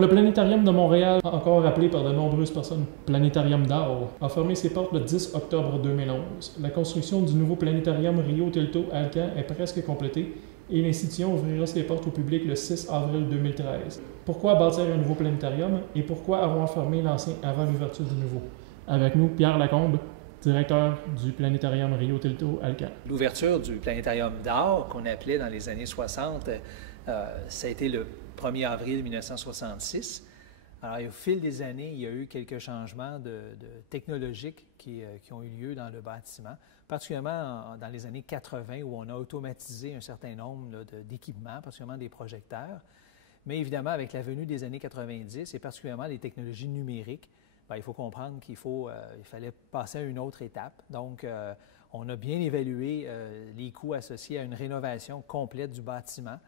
Le Planétarium de Montréal, encore appelé par de nombreuses personnes Planétarium d'art, a fermé ses portes le 10 octobre 2011. La construction du nouveau Planétarium Rio Tinto Alcan est presque complétée et l'institution ouvrira ses portes au public le 6 avril 2013. Pourquoi bâtir un nouveau planétarium et pourquoi avoir fermé l'ancien avant l'ouverture du nouveau? Avec nous, Pierre Lacombe, directeur du Planétarium Rio Tinto Alcan. L'ouverture du Planétarium d'art, qu'on appelait dans les années 60, ça a été le 1er avril 1966. Alors, au fil des années, il y a eu quelques changements technologiques qui ont eu lieu dans le bâtiment, particulièrement dans les années 80, où on a automatisé un certain nombre d'équipements, particulièrement des projecteurs. Mais évidemment, avec la venue des années 90 et particulièrement les technologies numériques, bien, il faut comprendre qu'il fallait passer à une autre étape. Donc, on a bien évalué les coûts associés à une rénovation complète du bâtiment.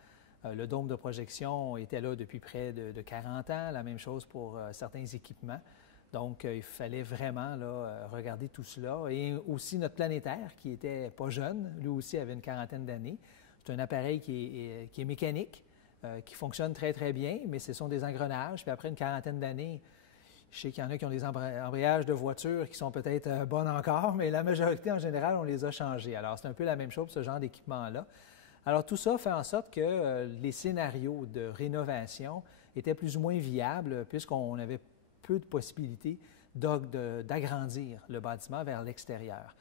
Le dôme de projection était là depuis près de 40 ans, la même chose pour certains équipements. Donc, il fallait vraiment regarder tout cela. Et aussi notre planétaire, qui n'était pas jeune, lui aussi avait une quarantaine d'années. C'est un appareil qui est mécanique, qui fonctionne très, très bien, mais ce sont des engrenages. Puis après une quarantaine d'années, je sais qu'il y en a qui ont des embrayages de voitures qui sont peut-être bonnes encore, mais la majorité, en général, on les a changés. Alors, c'est un peu la même chose pour ce genre d'équipement-là. Alors, tout ça fait en sorte que les scénarios de rénovation étaient plus ou moins viables puisqu'on avait peu de possibilités d'agrandir le bâtiment vers l'extérieur.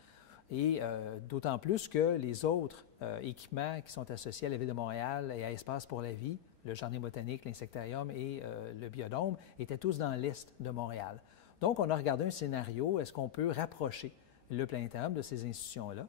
Et d'autant plus que les autres équipements qui sont associés à la Ville de Montréal et à Espace pour la vie, le Jardin botanique, l'Insectarium et le Biodôme, étaient tous dans l'est de Montréal. Donc, on a regardé un scénario, est-ce qu'on peut rapprocher le planétarium de ces institutions-là?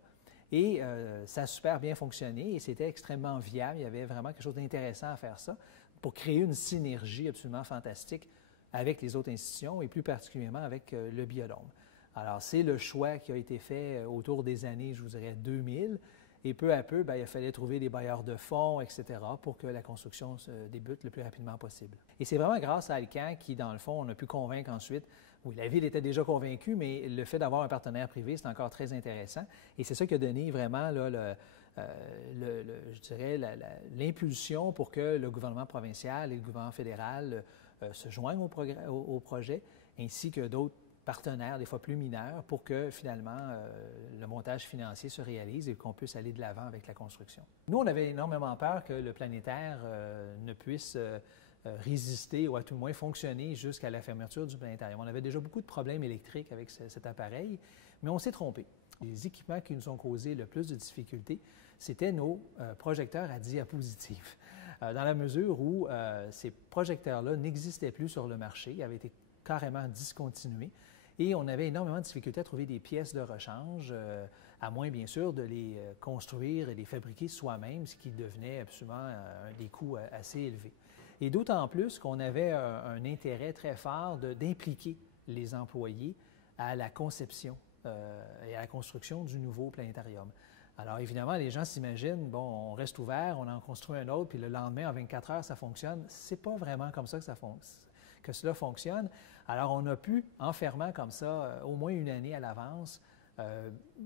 Et ça a super bien fonctionné et c'était extrêmement viable. Il y avait vraiment quelque chose d'intéressant à faire ça pour créer une synergie absolument fantastique avec les autres institutions et plus particulièrement avec le Biodôme. Alors, c'est le choix qui a été fait autour des années, je vous dirais, 2000. Et peu à peu, bien, il fallait trouver des bailleurs de fonds, etc., pour que la construction se débute le plus rapidement possible. Et c'est vraiment grâce à Alcan qui, dans le fond, on a pu convaincre ensuite. Oui, la Ville était déjà convaincue, mais le fait d'avoir un partenaire privé, c'est encore très intéressant. Et c'est ça qui a donné vraiment là, je dirais, l'impulsion pour que le gouvernement provincial et le gouvernement fédéral se joignent au projet, ainsi que d'autres partenaires, des fois plus mineurs, pour que finalement le montage financier se réalise et qu'on puisse aller de l'avant avec la construction. Nous, on avait énormément peur que le planétaire ne puisse résister ou à tout le moins fonctionner jusqu'à la fermeture du planétarium. On avait déjà beaucoup de problèmes électriques avec cet appareil, mais on s'est trompé. Les équipements qui nous ont causé le plus de difficultés, c'était nos projecteurs à diapositives, dans la mesure où ces projecteurs-là n'existaient plus sur le marché, ils avaient été carrément discontinués. Et on avait énormément de difficultés à trouver des pièces de rechange, à moins, bien sûr, de les construire et les fabriquer soi-même, ce qui devenait absolument des coûts assez élevés. Et d'autant plus qu'on avait un intérêt très fort d'impliquer les employés à la conception et à la construction du nouveau planétarium. Alors, évidemment, les gens s'imaginent, bon, on reste ouvert, on en construit un autre, puis le lendemain, en 24 heures, ça fonctionne. C'est pas vraiment comme ça que cela fonctionne. Alors, on a pu, en fermant comme ça, au moins une année à l'avance,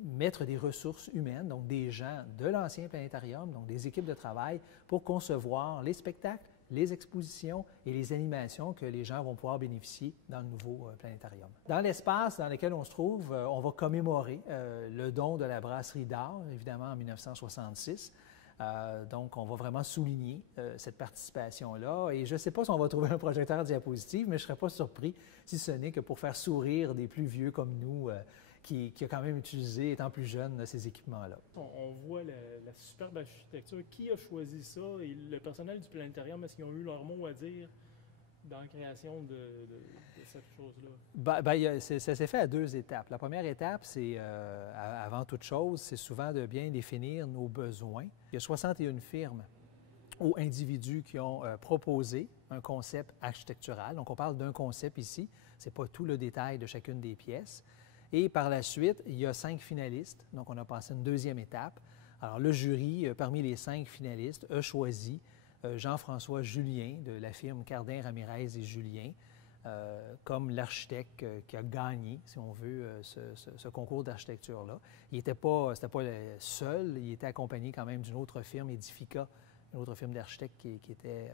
mettre des ressources humaines, donc des gens de l'ancien planétarium, donc des équipes de travail, pour concevoir les spectacles, les expositions et les animations que les gens vont pouvoir bénéficier dans le nouveau planétarium. Dans l'espace dans lequel on se trouve, on va commémorer le don de la brasserie d'art, évidemment en 1966. Donc, on va vraiment souligner cette participation-là. Et je ne sais pas si on va trouver un projecteur diapositive, mais je ne serais pas surpris si ce n'est que pour faire sourire des plus vieux comme nous qui a quand même utilisé, étant plus jeune, ces équipements-là. On voit la superbe architecture. Qui a choisi ça? Et le personnel du planétarium, est-ce qu'ils ont eu leur mot à dire dans la création de cette chose-là? Ça s'est fait à deux étapes. La première étape, c'est, avant toute chose, c'est souvent de bien définir nos besoins. Il y a 61 firmes ou individus qui ont proposé un concept architectural. Donc, on parle d'un concept ici. Ce n'est pas tout le détail de chacune des pièces. Et par la suite, il y a 5 finalistes. Donc, on a passé une deuxième étape. Alors, le jury, parmi les 5 finalistes, a choisi Jean-François Julien de la firme Cardin, Ramirez et Julien comme l'architecte qui a gagné, si on veut, ce concours d'architecture-là. Il n'était pas le seul, il était accompagné quand même d'une autre firme, Edifica, une autre firme d'architectes qui était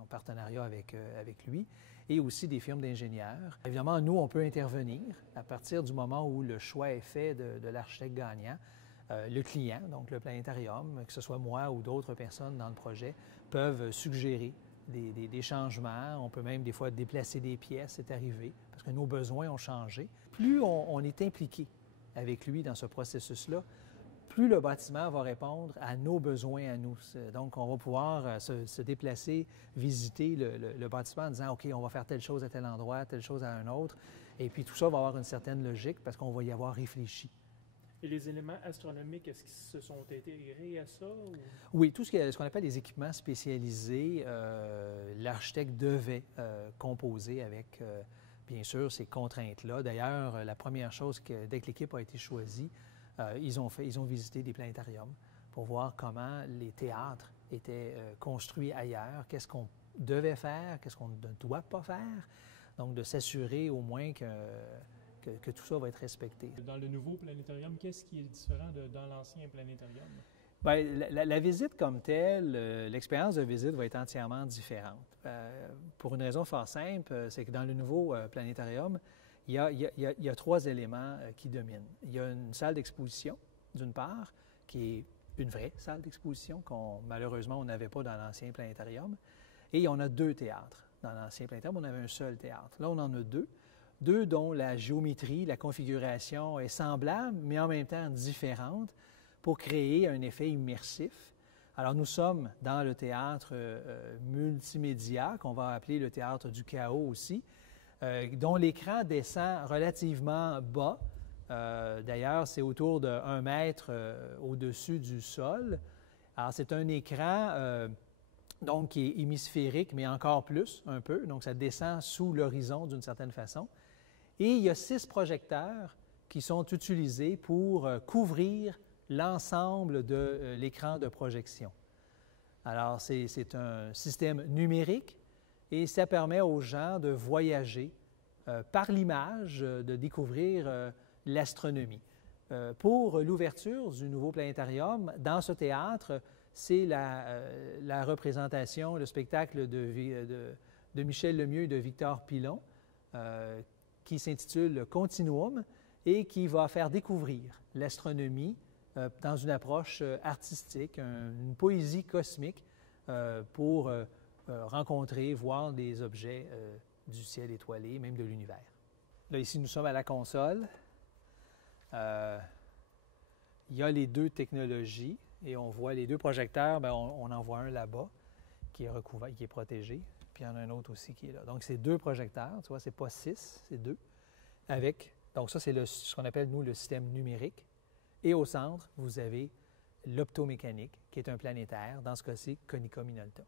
en partenariat avec lui, et aussi des firmes d'ingénieurs. Évidemment, nous, on peut intervenir à partir du moment où le choix est fait de l'architecte gagnant. Le client, donc le planétarium, que ce soit moi ou d'autres personnes dans le projet, peuvent suggérer des changements. On peut même des fois déplacer des pièces, c'est arrivé, parce que nos besoins ont changé. Plus on est impliqué avec lui dans ce processus-là, plus le bâtiment va répondre à nos besoins à nous. Donc, on va pouvoir se déplacer, visiter le bâtiment en disant, OK, on va faire telle chose à tel endroit, telle chose à un autre. Et puis tout ça va avoir une certaine logique parce qu'on va y avoir réfléchi. Et les éléments astronomiques, est-ce qu'ils se sont intégrés à ça? Ou... Oui, tout ce qu'on appelle les équipements spécialisés, l'architecte devait composer avec, bien sûr, ces contraintes-là. D'ailleurs, la première chose, dès que l'équipe a été choisie, ils ont visité des planétariums pour voir comment les théâtres étaient construits ailleurs, qu'est-ce qu'on devait faire, qu'est-ce qu'on ne doit pas faire. Donc, de s'assurer au moins que tout ça va être respecté. Dans le nouveau planétarium, qu'est-ce qui est différent dans l'ancien planétarium? Bien, la visite comme telle, l'expérience de visite va être entièrement différente. Pour une raison fort simple, c'est que dans le nouveau planétarium, il y a trois éléments qui dominent. Il y a une salle d'exposition, d'une part, qui est une vraie salle d'exposition, malheureusement, on n'avait pas dans l'ancien planétarium. Et on a deux théâtres. Dans l'ancien planétarium, on avait un seul théâtre. Là, on en a deux. Deux dont la géométrie, la configuration est semblable, mais en même temps différente, pour créer un effet immersif. Alors, nous sommes dans le théâtre multimédia, qu'on va appeler le théâtre du chaos aussi, dont l'écran descend relativement bas. D'ailleurs, c'est autour de 1 mètre au-dessus du sol. Alors, c'est un écran donc qui est hémisphérique, mais encore plus, un peu. Donc, ça descend sous l'horizon d'une certaine façon. Et il y a 6 projecteurs qui sont utilisés pour couvrir l'ensemble de l'écran de projection. Alors, c'est un système numérique et ça permet aux gens de voyager par l'image, de découvrir l'astronomie. Pour l'ouverture du nouveau planétarium, dans ce théâtre, c'est la représentation, le spectacle de Michel Lemieux et de Victor Pilon, qui s'intitule Continuum et qui va faire découvrir l'astronomie dans une approche artistique, une poésie cosmique pour rencontrer, voir des objets du ciel étoilé, même de l'univers. Là, ici, nous sommes à la console. Il y a les deux technologies et on voit les deux projecteurs. Bien, on en voit un là-bas qui est recouvert, qui est protégé, puis il y en a un autre aussi qui est là. Donc, c'est 2 projecteurs, tu vois, c'est pas 6, c'est 2. Donc, ça, c'est ce qu'on appelle, nous, le système numérique. Et au centre, vous avez l'optomécanique, qui est un planétaire, dans ce cas-ci, Konica Minolta.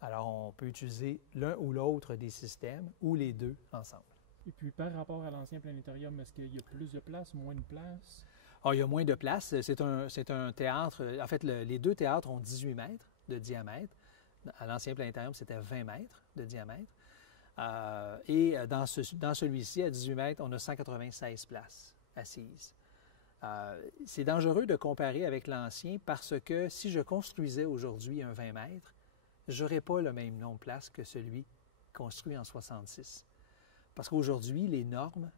Alors, on peut utiliser l'un ou l'autre des systèmes ou les deux ensemble. Et puis, par rapport à l'ancien planétarium, est-ce qu'il y a plus de place, moins de place? Alors, il y a moins de place. C'est un théâtre. En fait, les deux théâtres ont 18 mètres de diamètre. À l'ancien planétarium, c'était 20 mètres de diamètre. Et dans celui-ci, à 18 mètres, on a 196 places assises. C'est dangereux de comparer avec l'ancien parce que si je construisais aujourd'hui un 20 mètres, je n'aurais pas le même nombre de places que celui construit en 66. Parce qu'aujourd'hui, les normes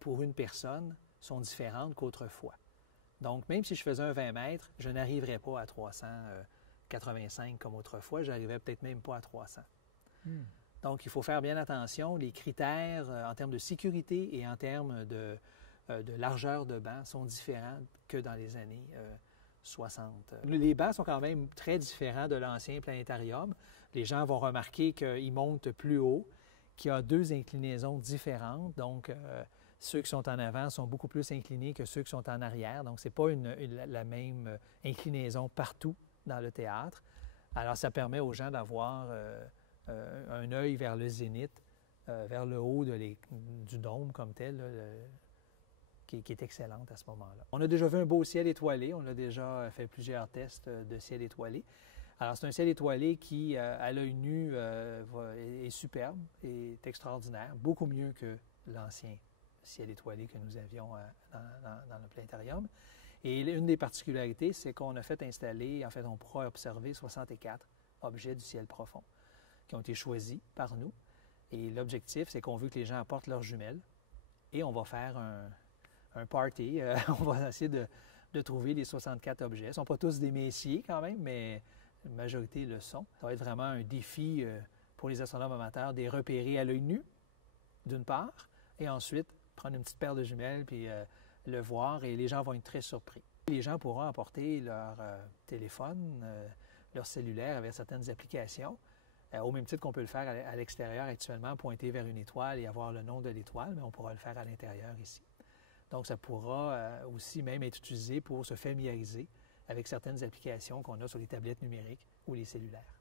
pour une personne sont différentes qu'autrefois. Donc, même si je faisais un 20 mètres, je n'arriverais pas à 385 comme autrefois, je n'arriverais peut-être même pas à 300. Donc, il faut faire bien attention. Les critères en termes de sécurité et en termes de largeur de banc sont différents que dans les années 60. Les bancs sont quand même très différents de l'ancien planétarium. Les gens vont remarquer qu'ils montent plus haut, qu'il y a 2 inclinaisons différentes. Donc, ceux qui sont en avant sont beaucoup plus inclinés que ceux qui sont en arrière. Donc, ce n'est pas la même inclinaison partout dans le théâtre. Alors, ça permet aux gens d'avoir un œil vers le zénith, vers le haut du dôme comme tel, là, qui est excellente à ce moment-là. On a déjà vu un beau ciel étoilé. On a déjà fait plusieurs tests de ciel étoilé. Alors, c'est un ciel étoilé qui, à l'œil nu, est superbe, est extraordinaire, beaucoup mieux que l'ancien ciel étoilé que nous avions dans le planétarium. Et une des particularités, c'est qu'on a fait installer, en fait, on pourra observer 64 objets du ciel profond qui ont été choisis par nous. Et l'objectif, c'est qu'on veut que les gens apportent leurs jumelles et on va faire un party. On va essayer de trouver les 64 objets. Ils ne sont pas tous des messiers quand même, mais la majorité le sont. Ça va être vraiment un défi pour les astronomes amateurs de les repérer à l'œil nu, d'une part, et ensuite prendre une petite paire de jumelles puis le voir et les gens vont être très surpris. Les gens pourront apporter leur téléphone, leur cellulaire avec certaines applications, au même titre qu'on peut le faire à l'extérieur actuellement, pointer vers une étoile et avoir le nom de l'étoile, mais on pourra le faire à l'intérieur ici. Donc, ça pourra aussi même être utilisé pour se familiariser avec certaines applications qu'on a sur les tablettes numériques ou les cellulaires.